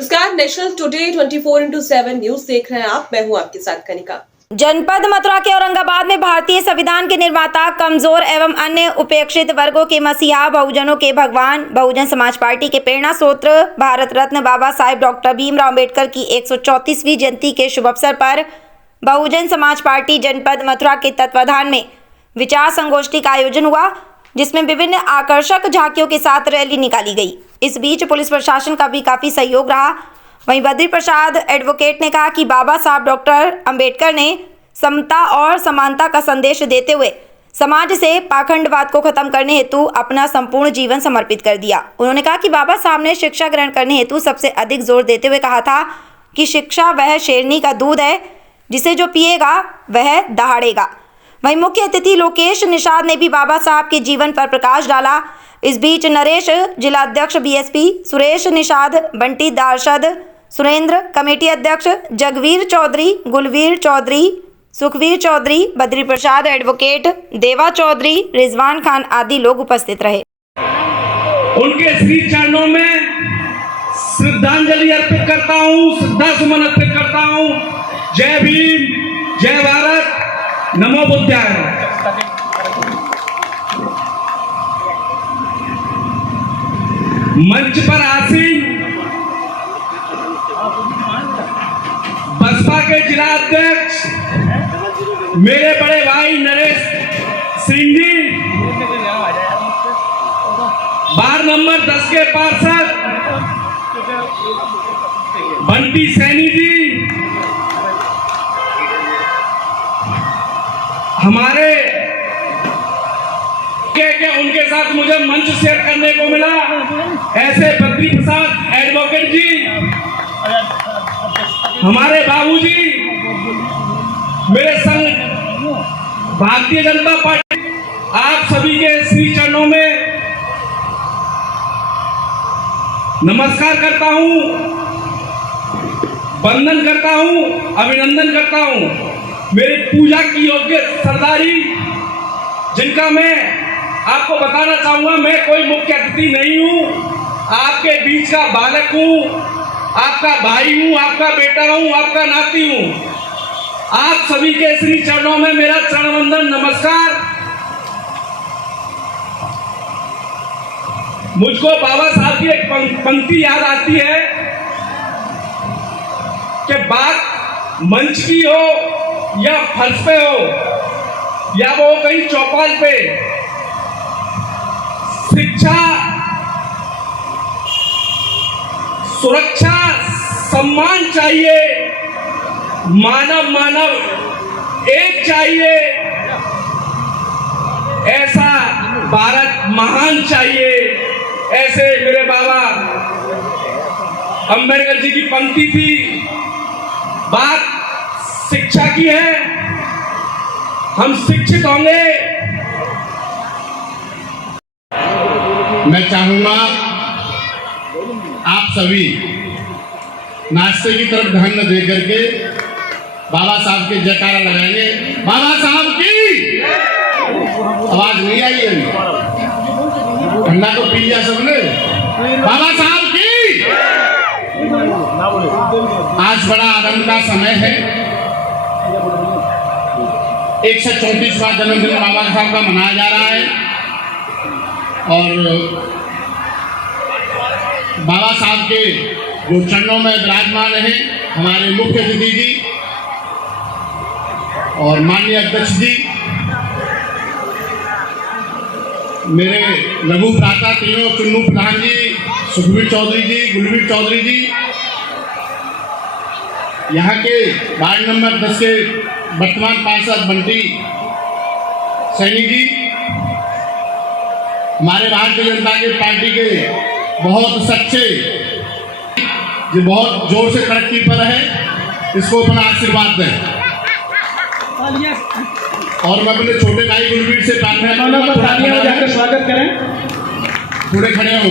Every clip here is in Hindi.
नमस्कार, नेशनल टुडे 24/7 न्यूज देख रहे हैं आप। मैं हूं आपके साथ कनिका। जनपद मथुरा के औरंगाबाद में भारतीय संविधान के निर्माता, कमजोर एवं अन्य उपेक्षित वर्गों के मसीहा, बहुजनों के भगवान, बहुजन समाज पार्टी के प्रेरणा स्रोत, भारत रत्न बाबा साहेब डॉक्टर भीमराव अंबेडकर की 134वीं जयंती के शुभ अवसर पर बहुजन समाज पार्टी जनपद मथुरा के तत्वाधान में विचार संगोष्ठी का आयोजन हुआ, जिसमें विभिन्न आकर्षक झांकियों के साथ रैली निकाली गई। इस बीच पुलिस प्रशासन का भी काफी सहयोग रहा। वहीं बद्री प्रसाद एडवोकेट ने कहा कि बाबा साहब डॉक्टर अंबेडकर ने समता और समानता का संदेश देते हुए समाज से पाखंडवाद को खत्म करने हेतु अपना संपूर्ण जीवन समर्पित कर दिया। उन्होंने कहा कि बाबा साहब ने शिक्षा ग्रहण करने हेतु सबसे अधिक जोर देते हुए कहा था कि शिक्षा वह शेरनी का दूध है, जिसे जो पिएगा वह दहाड़ेगा। वहीं मुख्य अतिथि लोकेश निषाद ने भी बाबा साहब के जीवन पर प्रकाश डाला। इस बीच नरेश जिलाध्यक्ष बीएसपी, सुरेश निषाद, बंटी दारशद, सुरेंद्र कमेटी अध्यक्ष, जगवीर चौधरी, गुलवीर चौधरी, सुखवीर चौधरी, बद्री प्रसाद एडवोकेट, देवा चौधरी, रिजवान खान आदि लोग उपस्थित रहे। उनके श्री चरणों में श्रद्धांजलि अर्पित करता हूँ, श्रद्धा सुमन अर्पित करता हूँ। जय भीम, जय भारत, नमो बुद्धाय। मंच पर आसीन बसपा के जिला अध्यक्ष मेरे बड़े भाई नरेश सिंह जी, वार्ड नंबर 10 के पार्षद बंटी सैनी जी, हमारे उनके साथ मुझे मंच शेयर करने को मिला ऐसे बद्री प्रसाद एडवोकेट जी, हमारे बाबूजी, मेरे संग भारतीय जनता पार्टी, आप सभी के श्री चरणों में नमस्कार करता हूं, वंदन करता हूं, अभिनंदन करता हूं। मेरी पूजा की योग्य सरदारी, जिनका मैं आपको बताना चाहूंगा, मैं कोई मुख्य अतिथि नहीं हूं, आपके बीच का बालक हूं, आपका भाई हूं, आपका बेटा हूं, आपका नाती हूं। आप सभी के श्री चरणों में मेरा चरण वंदन, नमस्कार। मुझको बाबा साहब की एक पंक्ति याद आती है कि बात मंच की हो या फर्श पे हो या वो कहीं चौपाल पे, शिक्षा, सुरक्षा, सम्मान चाहिए, मानव एक चाहिए, ऐसा भारत महान चाहिए। ऐसे मेरे बाबा अंबेडकर जी की पंक्ति थी। बात शिक्षा की है, हम शिक्षित होंगे। मैं चाहूंगा आप सभी नाश्ते की तरफ ध्यान न दे करके बाबा साहब के जयकारा लगाएंगे। बाबा साहब की आवाज नहीं आई है, ठंडा को पी लिया सबने। बाबा साहब की। आज बड़ा आनंद का समय है। 134वां जन्मदिन बाबा साहब का मनाया जा रहा है और बाबा साहब के जो चरणों में विराजमान है हमारे मुख्य अतिथि जी और माननीय अध्यक्ष जी, मेरे लघु भ्राता तीनों, चुन्नू प्रधान जी, सुखवीर चौधरी जी, गुलवीर चौधरी जी, यहाँ के वार्ड नंबर 10 के वर्तमान पार्षद बंटी सैनी जी, हमारे भारतीय जनता के पार्टी के बहुत सच्चे, जो बहुत जोर से तरक्की पर है, इसको अपना आशीर्वाद दें। और मैं अपने छोटे भाई गुलवीर से जाकर स्वागत करें, थोड़े खड़े हो।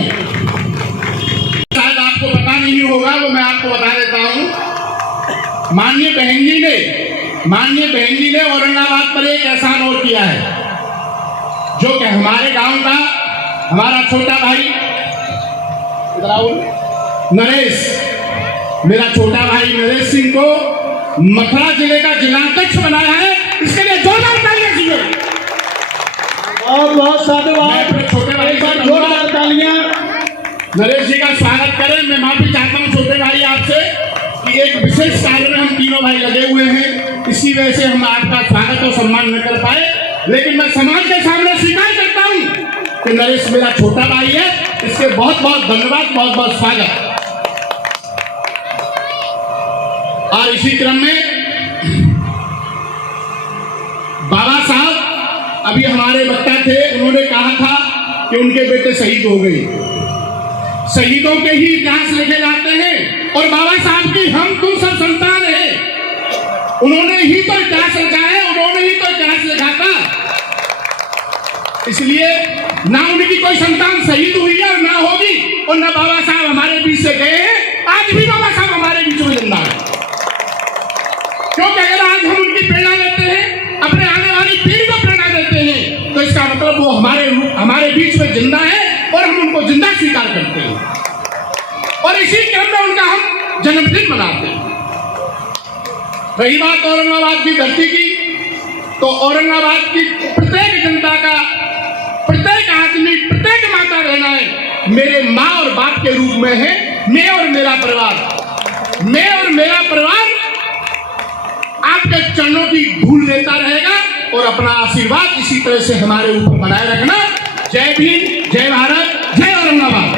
शायद आपको पता नहीं होगा, वो मैं आपको बता देता हूँ। माननीय बहन जी ने औरंगाबाद पर एक एहसान और किया है, जो कि हमारे गांव का हमारा छोटा भाई नरेश मेरा छोटा भाई नरेश सिंह को मथुरा जिले का जिलाध्यक्ष बनाया है, इसके लिए जोरदार तालियां चाहिए। बहुत बहुत साधुवाद, मैं छोटे भाई एक बार जोरदार तालियां। नरेश जी का स्वागत करें। मैं माफी चाहता हूं छोटे भाई आपसे कि एक विशेष कार्य में हम तीनों भाई लगे हुए हैं, इसी वजह से हम आपका स्वागत और सम्मान न कर पाए, लेकिन मैं समाज के सामने स्वीकार करता हूं कि नरेश मेरा छोटा भाई है, इसके बहुत बहुत धन्यवाद, बहुत बहुत स्वागत। और इसी क्रम में बाबा साहब अभी हमारे वक्ता थे, उन्होंने कहा था कि उनके बेटे शहीद हो गए। शहीदों के ही इतिहास लिखे जाते हैं और बाबा साहब की हम तुम सब संतान है, उन्होंने ही तो इतिहास रचा है, उन्होंने ही तो इतिहास लिखा था। इसलिए ना उनकी कोई संतान शहीद हुई है और ना होगी, और ना बाबा साहब हमारे बीच से गए हैं। आज भी बाबा साहब हमारे बीच में जिंदा है, क्योंकि अगर आज हम उनकी प्रेरणा लेते हैं, अपने आने वाली पीढ़ी को प्रेरणा देते हैं, तो इसका मतलब वो हमारे बीच में जिंदा है और हम उनको जिंदा स्वीकार करते हैं, और इसी क्रम में उनका हम जन्मदिन मनाते हैं। रही बात औरंगाबाद की धरती की, तो औरंगाबाद की प्रत्येक जनता का, प्रत्येक आदमी, प्रत्येक माता बहनाएं मेरे माँ और बाप के रूप में है। मैं और मेरा परिवार, मैं और मेरा परिवार आपके चरणों की धूल लेता रहेगा और अपना आशीर्वाद इसी तरह से हमारे ऊपर बनाए रखना। जय भीम, जय भारत, जय औरंगाबाद।